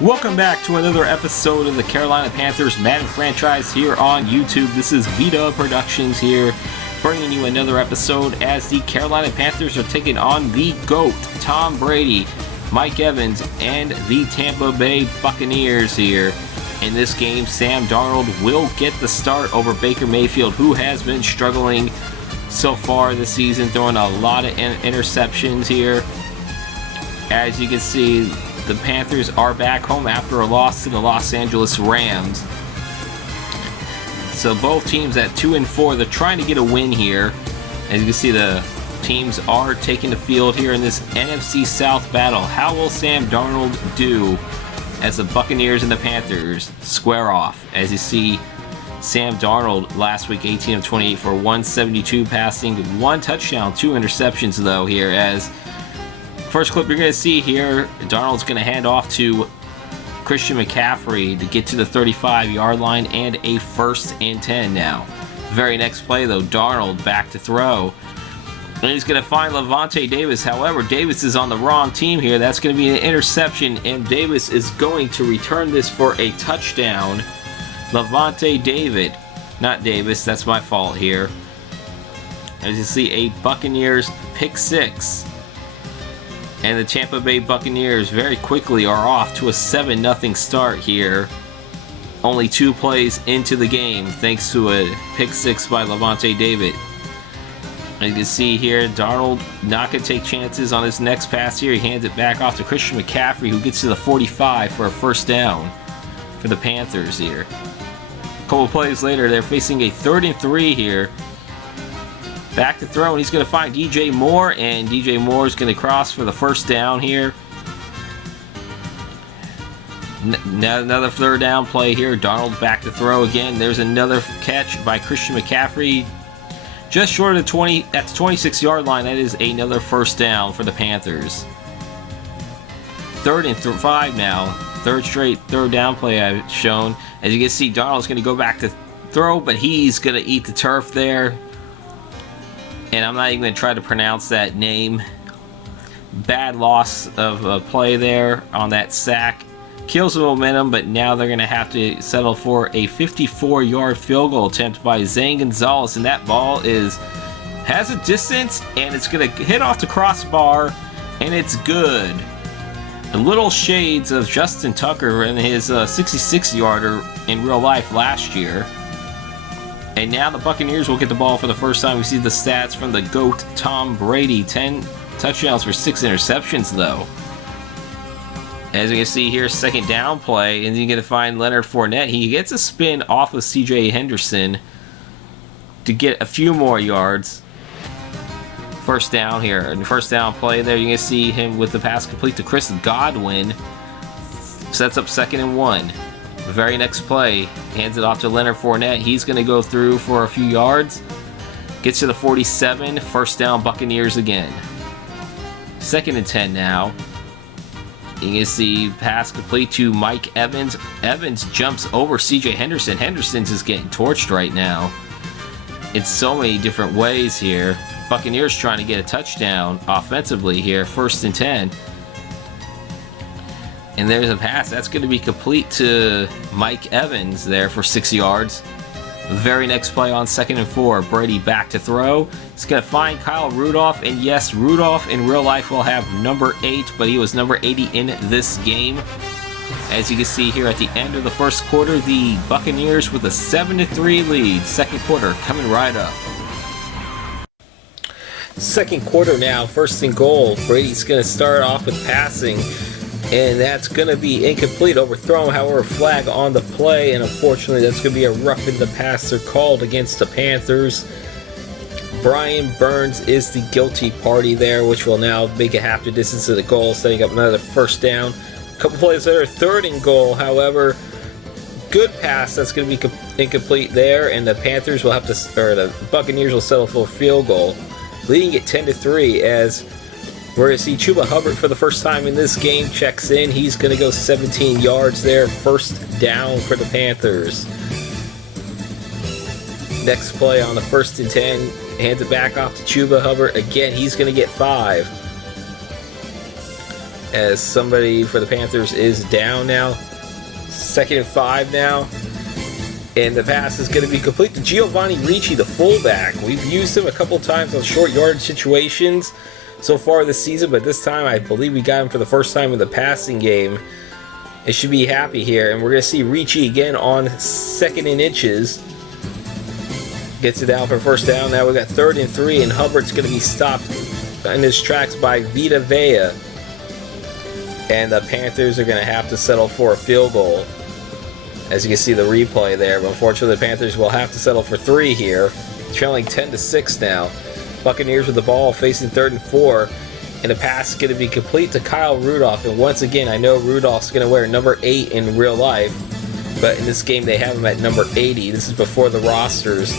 Welcome back to another episode of the Carolina Panthers Madden franchise here on YouTube. This is Vita Productions here, bringing you another episode as the Carolina Panthers are taking on the GOAT Tom Brady, Mike Evans, and the Tampa Bay Buccaneers here. In this game, Sam Darnold will get the start over Baker Mayfield, who has been struggling so far this season, throwing a lot of interceptions here. As you can see, the Panthers are back home after a loss to the Los Angeles Rams. So both teams at 2-4, they're trying to get a win here. As you can see, the teams are taking the field here in this NFC South battle. How will Sam Darnold do as the Buccaneers and the Panthers square off? As you see, Sam Darnold last week 18 of 28 for 172 passing, 1 touchdown, 2 interceptions though here. As first clip you're going to see here, Darnold's going to hand off to Christian McCaffrey to get to the 35-yard line and a 1st and 10 now. Very next play though, Darnold back to throw. And he's going to find Lavonte Davis. However, Davis is on the wrong team here. That's going to be an interception, and Davis is going to return this for a touchdown. Lavonte David, not Davis, that's my fault here. As you see, a Buccaneers pick 6. And the Tampa Bay Buccaneers very quickly are off to a 7-0 start here. Only 2 plays into the game thanks to a pick 6 by Lavonte David. As you can see here, Darnold not going to take chances on his next pass here. He hands it back off to Christian McCaffrey, who gets to the 45 for a 1st down for the Panthers here. A couple plays later, they're facing a 3rd and 3 here. Back to throw, and he's going to find DJ Moore, and DJ Moore is going to cross for the 1st down here. Another 3rd down play here. Darnold back to throw again. There's another catch by Christian McCaffrey. Just short of the 20, at the 26-yard line. That is another 1st down for the Panthers. 3rd and 5 now. 3rd straight 3rd down play I've shown. As you can see, Darnold's going to go back to throw, but he's going to eat the turf there. And I'm not even going to try to pronounce that name. Bad loss of a play there on that sack. Kills the momentum, but now they're going to have to settle for a 54-yard field goal attempt by Zane Gonzalez. And that ball has a distance, and it's going to hit off the crossbar, and it's good. A little shades of Justin Tucker in his 66-yarder in real life last year. And now the Buccaneers will get the ball for the first time. We see the stats from the GOAT Tom Brady. 10 touchdowns for 6 interceptions though. As you can see here, 2nd down play, and you're going to find Leonard Fournette. He gets a spin off of CJ Henderson to get a few more yards. 1st down here. And the 1st down play there, you're going to see him with the pass complete to Chris Godwin. Sets up 2nd and 1. Very next play, hands it off to Leonard Fournette. He's going to go through for a few yards. Gets to the 47, 1st down Buccaneers again. 2nd and 10 now. You can see pass complete to Mike Evans. Evans jumps over CJ Henderson. Henderson's just getting torched right now. It's so many different ways here. Buccaneers trying to get a touchdown offensively here, 1st and 10. And there's a pass. That's going to be complete to Mike Evans there for 6 yards. The very next play on 2nd and 4. Brady back to throw. He's going to find Kyle Rudolph. And yes, Rudolph in real life will have number 8, but he was number 80 in this game. As you can see here at the end of the 1st quarter, the Buccaneers with a 7-3 lead. 2nd quarter coming right up. 2nd quarter now, 1st and goal. Brady's going to start off with passing. And that's going to be incomplete, overthrown. However, flag on the play, and unfortunately that's going to be a roughing the passer called against the Panthers. Brian Burns is the guilty party there, which will now make it half the distance to the goal, setting up another 1st down. A couple plays later, 3rd and goal. However, good pass that's going to be incomplete there, and the Panthers will have to, or the Buccaneers will settle for a field goal, leading it 10-3 as we're going to see Chuba Hubbard for the first time in this game checks in. He's going to go 17 yards there. 1st down for the Panthers. Next play on the 1st and 10. Hands it back off to Chuba Hubbard. Again, he's going to get 5. as somebody for the Panthers is down now. 2nd and 5 now. And the pass is going to be complete to Giovanni Ricci, the fullback. We've used him a couple times on short yardage situations so far this season, but this time I believe we got him for the first time in the passing game. It should be happy here, and we're going to see Ricci again on 2nd and inches. Gets it down for first down. Now we got 3rd and 3, and Hubbard's going to be stopped in his tracks by Vita Vea. And the Panthers are going to have to settle for a field goal. As you can see the replay there, but unfortunately the Panthers will have to settle for 3 here. Trailing 10-6 now. Buccaneers with the ball facing 3rd and 4. And the pass is going to be complete to Kyle Rudolph. And once again, I know Rudolph's going to wear number 8 in real life. But in this game they have him at number 80. This is before the rosters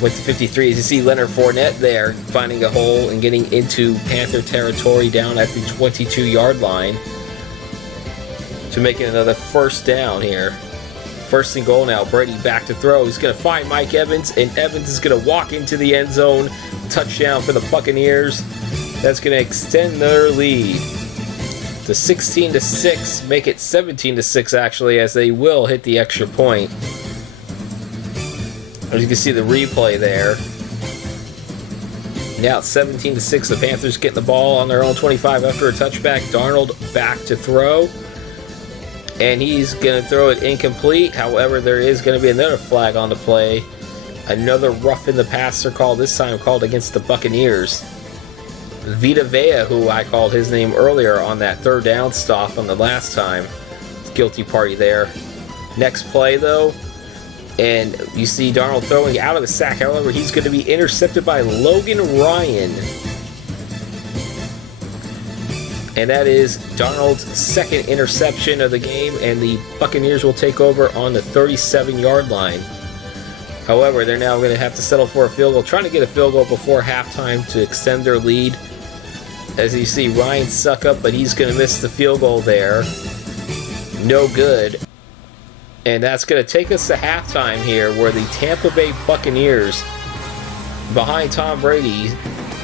went to 53. As you see Leonard Fournette there finding a hole and getting into Panther territory down at the 22-yard line. To make it another first down here. 1st and goal now. Brady back to throw. He's going to find Mike Evans, and Evans is going to walk into the end zone. Touchdown for the Buccaneers. That's going to extend their lead to 16-6. Make it 17-6 actually, as they will hit the extra point. As you can see the replay there. Now it's 17-6. The Panthers getting the ball on their own 25 after a touchback. Darnold back to throw. And he's going to throw it incomplete. However, there is going to be another flag on the play. Another rough in the passer call, this time called against the Buccaneers. Vita Vea, who I called his name earlier on that 3rd down stop on the last time. Guilty party there. Next play, though. And you see Darnold throwing out of the sack. However, he's going to be intercepted by Logan Ryan. And that is Darnold's 2nd interception of the game, and the Buccaneers will take over on the 37-yard line. However, they're now going to have to settle for a field goal, trying to get a field goal before halftime to extend their lead. As you see, Ryan suck up, but he's going to miss the field goal there. No good. And that's going to take us to halftime here, where the Tampa Bay Buccaneers, behind Tom Brady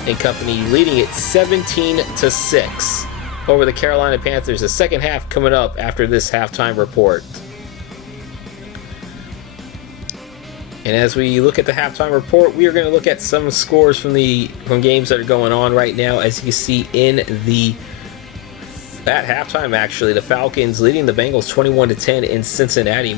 and company, leading it 17-6. Over the Carolina Panthers. The second half coming up after this halftime report. And as we look at the halftime report, we are going to look at some scores from games that are going on right now. As you can see at halftime, actually, the Falcons leading the Bengals 21-10 in Cincinnati.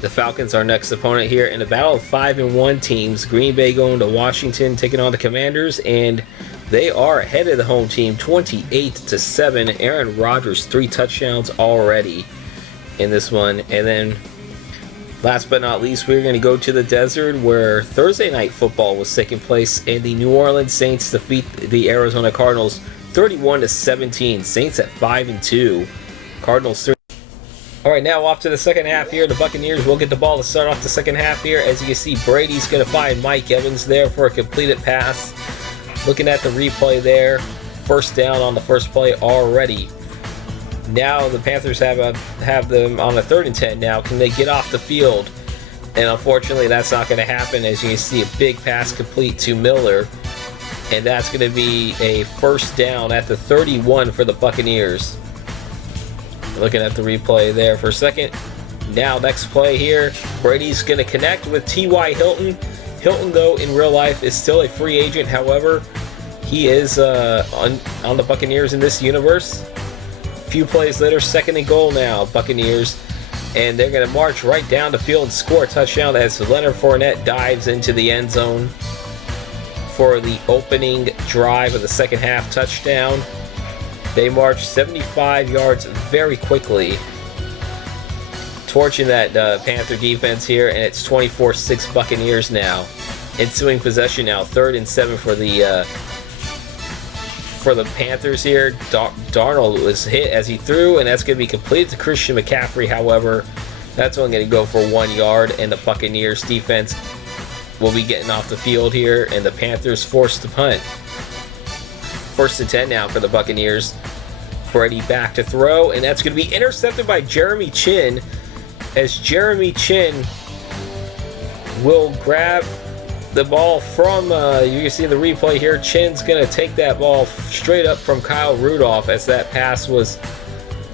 The Falcons, our next opponent here in a battle of 5-1 teams. Green Bay going to Washington, taking on the Commanders, and they are ahead of the home team 28-7. Aaron Rodgers 3 touchdowns already in this one. And then last but not least, we're going to go to the desert, where Thursday night football was taking place, and the New Orleans Saints defeat the Arizona Cardinals 31-17. Saints at 5-2. Cardinals 3. All right, now off to the second half here. The Buccaneers will get the ball to start off the second half here. As you can see, Brady's going to find Mike Evans there for a completed pass. Looking at the replay there, first down on the first play already. Now the Panthers have them on a 3rd and 10 now. Can they get off the field? And unfortunately, that's not going to happen. As you can see, a big pass complete to Miller. And that's going to be a first down at the 31 for the Buccaneers. Looking at the replay there for a second. Now, next play here, Brady's going to connect with T.Y. Hilton. Hilton, though, in real life is still a free agent. However, he is on the Buccaneers in this universe. A few plays later, 2nd and goal now, Buccaneers. And they're going to march right down the field and score a touchdown as Leonard Fournette dives into the end zone for the opening drive of the second half touchdown. They march 75 yards very quickly, torching that Panther defense here, and it's 24-6 Buccaneers now. Ensuing possession now, 3rd and 7 for the Panthers here. Darnold was hit as he threw, and that's going to be completed to Christian McCaffrey. However, that's only going to go for 1 yard, and the Buccaneers defense will be getting off the field here, and the Panthers forced to punt. 1st and 10 now for the Buccaneers. Brady back to throw, and that's going to be intercepted by Jeremy Chin, as Jeremy Chin will grab the ball from, you can see the replay here, Chin's going to take that ball straight up from Kyle Rudolph, as that pass was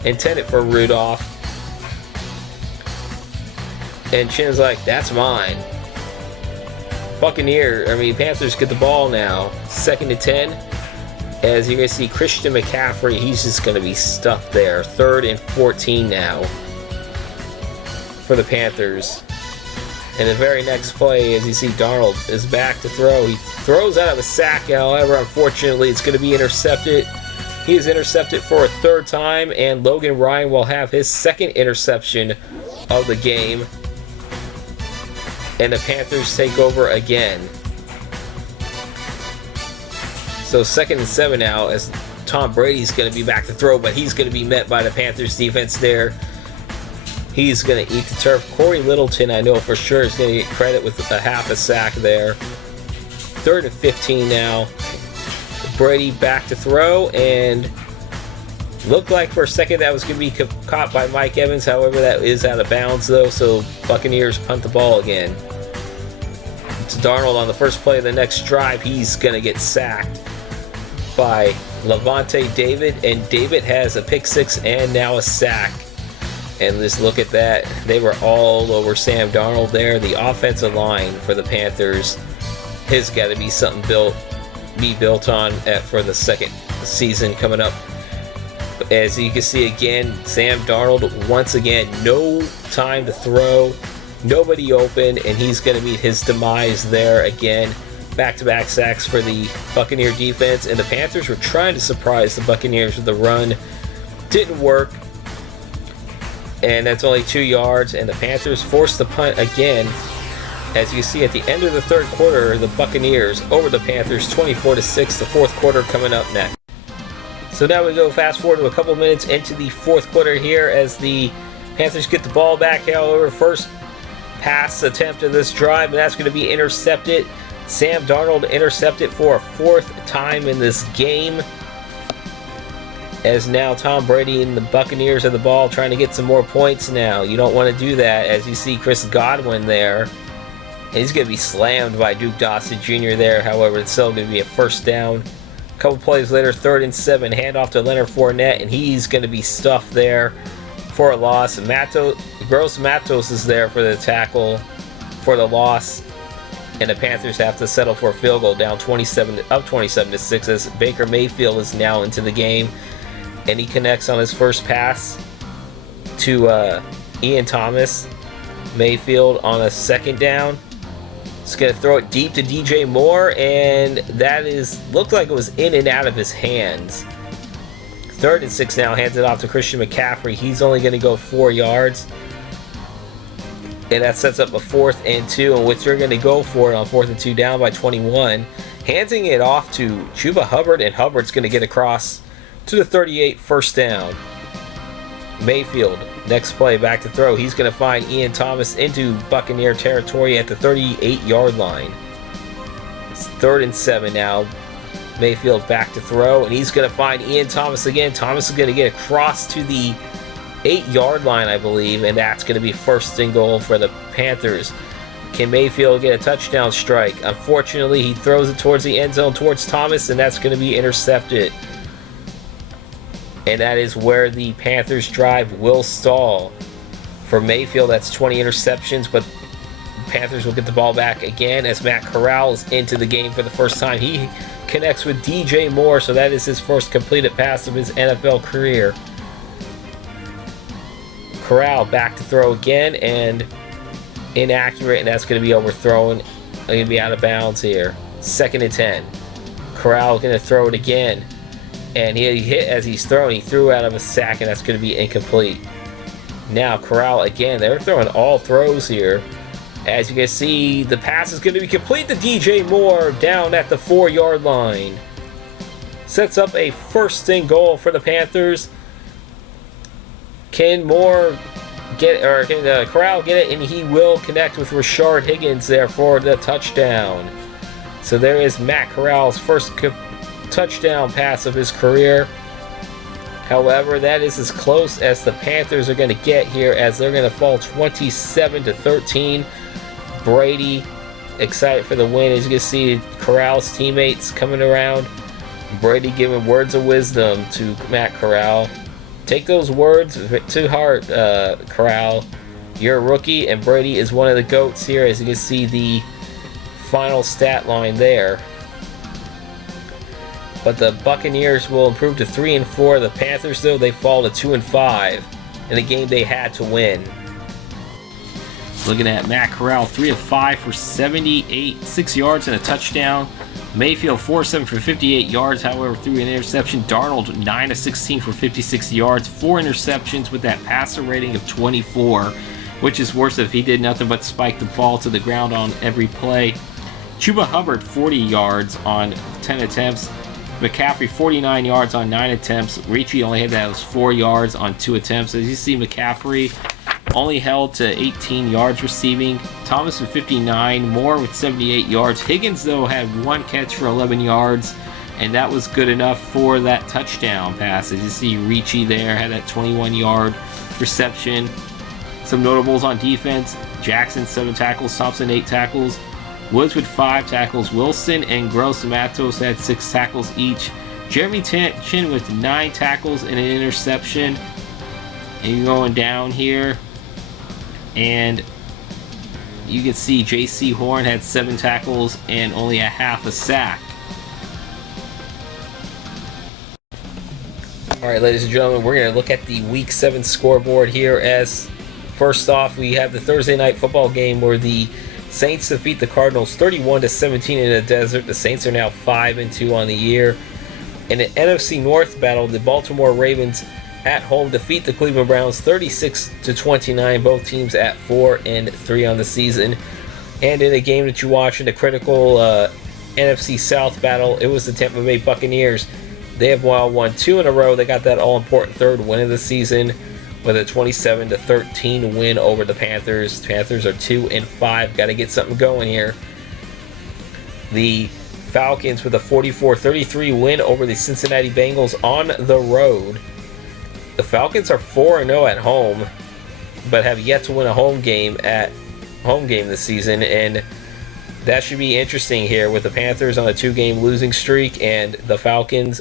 intended for Rudolph. And Chin's like, that's mine. Panthers get the ball now. 2nd and 10. As you guys see, Christian McCaffrey, he's just going to be stuffed there. 3rd and 14 now for the Panthers. And the very next play, as you see, Darnold is back to throw. He throws out of a sack, however, unfortunately, it's going to be intercepted. He is intercepted for a 3rd time, and Logan Ryan will have his 2nd interception of the game. And the Panthers take over again. So 2nd and 7 now, as Tom Brady's going to be back to throw, but he's going to be met by the Panthers defense there. He's going to eat the turf. Corey Littleton, I know for sure, is going to get credit with a half a sack there. 3rd and 15 now. Brady back to throw, and looked like for a second that was going to be caught by Mike Evans. However, that is out of bounds, though, so Buccaneers punt the ball again. It's Darnold on the first play of the next drive. He's going to get sacked by Levante David, and David has a pick 6 and now a sack. And just look at that. They were all over Sam Darnold there. The offensive line for the Panthers has got to be something built on for the 2nd season coming up. As you can see again, Sam Darnold, once again, no time to throw, nobody open, and he's going to meet his demise there again. Back-to-back sacks for the Buccaneer defense, and the Panthers were trying to surprise the Buccaneers with the run. Didn't work. And that's only 2 yards, and the Panthers forced the punt again. As you see at the end of the 3rd quarter, the Buccaneers over the Panthers 24-6, the 4th quarter coming up next. So now we go fast forward to a couple minutes into the 4th quarter here as the Panthers get the ball back. However, first pass attempt of this drive, and that's going to be intercepted. Sam Darnold intercepted for a 4th time in this game. As now Tom Brady and the Buccaneers have the ball, trying to get some more points now. You don't want to do that, as you see Chris Godwin there. And he's going to be slammed by Duke Dawson Jr. there. However, it's still going to be a 1st down. A couple plays later, 3rd and 7, handoff to Leonard Fournette, and he's going to be stuffed there for a loss. Gross Matos is there for the tackle for the loss. And the Panthers have to settle for a field goal, down 27-6, as Baker Mayfield is now into the game. And he connects on his first pass to Ian Thomas. Mayfield on a 2nd down. He's going to throw it deep to DJ Moore, and that looked like it was in and out of his hands. 3rd and 6 now, hands it off to Christian McCaffrey. He's only going to go 4 yards. And that sets up a 4th and 2, in which they're going to go for it on 4th and 2, down by 21. Handing it off to Chuba Hubbard, and Hubbard's going to get across to the 38, 1st down. Mayfield, next play, back to throw. He's going to find Ian Thomas into Buccaneer territory at the 38-yard line. It's 3rd and 7 now. Mayfield back to throw, and he's going to find Ian Thomas again. Thomas is going to get across to the 8-yard line, I believe, and that's going to be 1st and goal for the Panthers. Can Mayfield get a touchdown strike? Unfortunately, he throws it towards the end zone, towards Thomas, and that's going to be intercepted. And that is where the Panthers drive will stall. For Mayfield, that's 20 interceptions, but Panthers will get the ball back again as Matt Corral is into the game for the first time. He connects with DJ Moore, so that is his first completed pass of his NFL career. Corral back to throw again, and inaccurate, and that's going to be overthrown. Going to be out of bounds here. 2nd and 10. Corral going to throw it again. And he hit as he's throwing. He threw out of a sack, and that's going to be incomplete. Now Corral again. They're throwing all throws here. As you can see, the pass is going to be complete to DJ Moore down at the 4-yard line. Sets up a 1st and goal for the Panthers. Can Corral get it? And he will connect with Rashard Higgins there for the touchdown. So there is Matt Corral's first touchdown pass of his career. However, that is as close as the Panthers are going to get here, as they're going to fall 27-13. Brady excited for the win. As you can see, Corral's teammates coming around. Brady giving words of wisdom to Matt Corral. Take those words to heart, Corral. You're a rookie, and Brady is one of the GOATs here. As you can see, the final stat line there. But the Buccaneers will improve to 3-4. The Panthers, though, they fall to 2-5 in a game they had to win. Looking at Matt Corral, 3 of 5 for 6 yards and a touchdown. Mayfield 4-7 for 58 yards, however, threw an interception. Darnold 9 of 16 for 56 yards, 4 interceptions with that passer rating of 24, which is worse if he did nothing but spike the ball to the ground on every play. Chuba Hubbard 40 yards on 10 attempts. McCaffrey 49 yards on 9 attempts. Ricci only had those 4 yards on 2 attempts. As you see, McCaffrey only held to 18 yards receiving. Thomas with 59, Moore with 78 yards. Higgins, though, had 1 catch for 11 yards, and that was good enough for that touchdown pass. As you see, Ricci there had that 21-yard reception. Some notables on defense: Jackson 7 tackles, Thompson 8 tackles, Woods with 5 tackles, Wilson and Gross Matos had 6 tackles each. Jeremy Chin with 9 tackles and an interception. And you're going down here, and you can see J.C. Horn had 7 tackles and only a half a sack. Alright, ladies and gentlemen, we're going to look at the Week 7 scoreboard here. As first off, we have the Thursday night football game where the Saints defeat the Cardinals 31-17 in the desert. The Saints are now 5-2 on the year. In an NFC North battle, the Baltimore Ravens at home defeat the Cleveland Browns 36-29. Both teams at 4-3 on the season. And in a game that you watch in the critical NFC South battle, it was the Tampa Bay Buccaneers. They have won 2 in a row. They got that all-important 3rd win of the season with a 27-13 win over the Panthers. Panthers are 2-5. Got to get something going here. The Falcons with a 44-33 win over the Cincinnati Bengals on the road. The Falcons are 4-0 at home, but have yet to win a home game this season, and that should be interesting here with the Panthers on a 2-game losing streak and the Falcons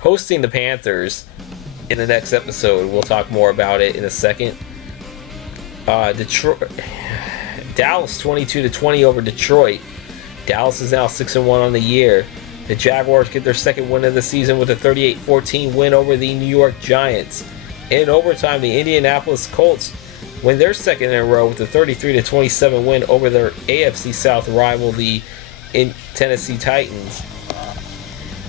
hosting the Panthers in the next episode. We'll talk more about it in a second. Dallas 22-20 over Detroit. Dallas is now 6-1 on the year. The Jaguars get their 2nd win of the season with a 38-14 win over the New York Giants. In overtime, the Indianapolis Colts win their 2nd in a row with a 33-27 win over their AFC South rival, the Tennessee Titans.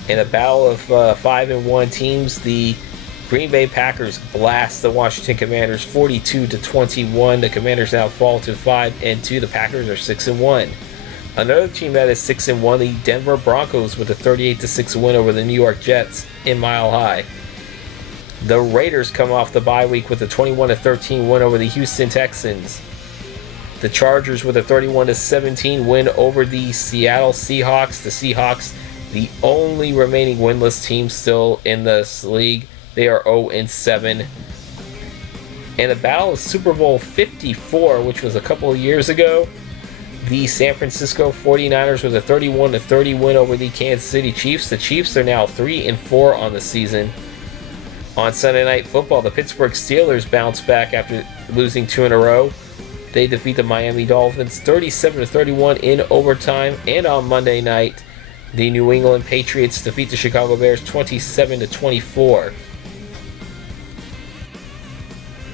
In a battle of 5-1 teams, the Green Bay Packers blast the Washington Commanders 42-21. The Commanders now fall to 5-2. The Packers are 6-1. Another team that is 6-1, the Denver Broncos, with a 38-6 win over the New York Jets in Mile High. The Raiders come off the bye week with a 21-13 win over the Houston Texans. The Chargers with a 31-17 win over the Seattle Seahawks. The Seahawks, the only remaining winless team still in this league. They are 0-7. In a battle of Super Bowl 54, which was a couple of years ago, the San Francisco 49ers with a 31-30 win over the Kansas City Chiefs. The Chiefs are now 3-4 on the season. On Sunday Night Football, the Pittsburgh Steelers bounce back after losing 2 in a row. They defeat the Miami Dolphins 37-31 in overtime. And on Monday night, the New England Patriots defeat the Chicago Bears 27-24.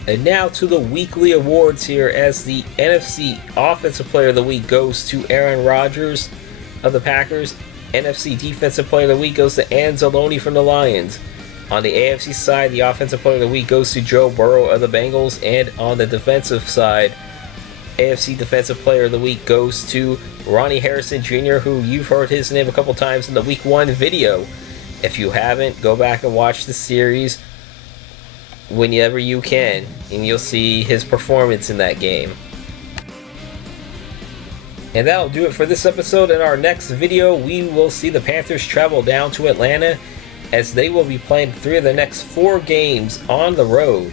And now to the weekly awards here, as the NFC Offensive Player of the Week goes to Aaron Rodgers of the Packers. NFC Defensive Player of the Week goes to Anzalone from the Lions. On the AFC side, the Offensive Player of the Week goes to Joe Burrow of the Bengals. And on the defensive side, AFC Defensive Player of the Week goes to Ronnie Harrison Jr., who you've heard his name a couple times in the Week 1 video. If you haven't, go back and watch the series whenever you can, and you'll see his performance in that game. And that'll do it for this episode. In our next video, we will see the Panthers travel down to Atlanta, as they will be playing 3 of the next 4 games on the road.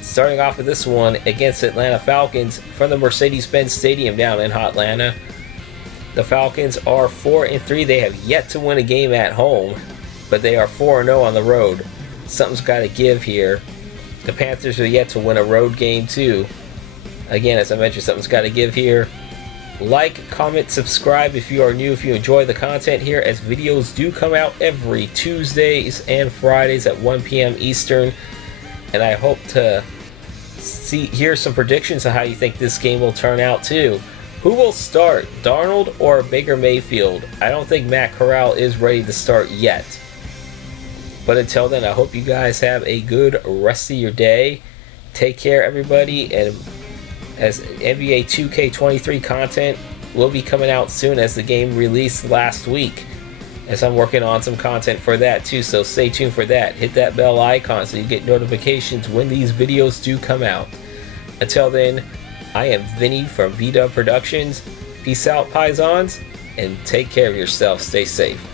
Starting off with this one against Atlanta Falcons from the Mercedes-Benz Stadium down in Hotlanta. The Falcons are 4-3. They have yet to win a game at home, but they are 4-0 on the road. Something's got to give here. The Panthers are yet to win a road game too. Again, as I mentioned, something's got to give here. Like, comment, subscribe if you are new, if you enjoy the content here, as videos do come out every Tuesdays and Fridays at 1 p.m. Eastern. And I hope to hear some predictions on how you think this game will turn out too. Who will start, Darnold or Baker Mayfield? I don't think Matt Corral is ready to start yet. But until then, I hope you guys have a good rest of your day. Take care, everybody, and as NBA 2K23 content will be coming out soon, as the game released last week, as I'm working on some content for that too, so stay tuned for that. Hit that bell icon so you get notifications when these videos do come out. Until then, I am Vinny from VW Productions. Peace out, Paisans, and take care of yourself. Stay safe.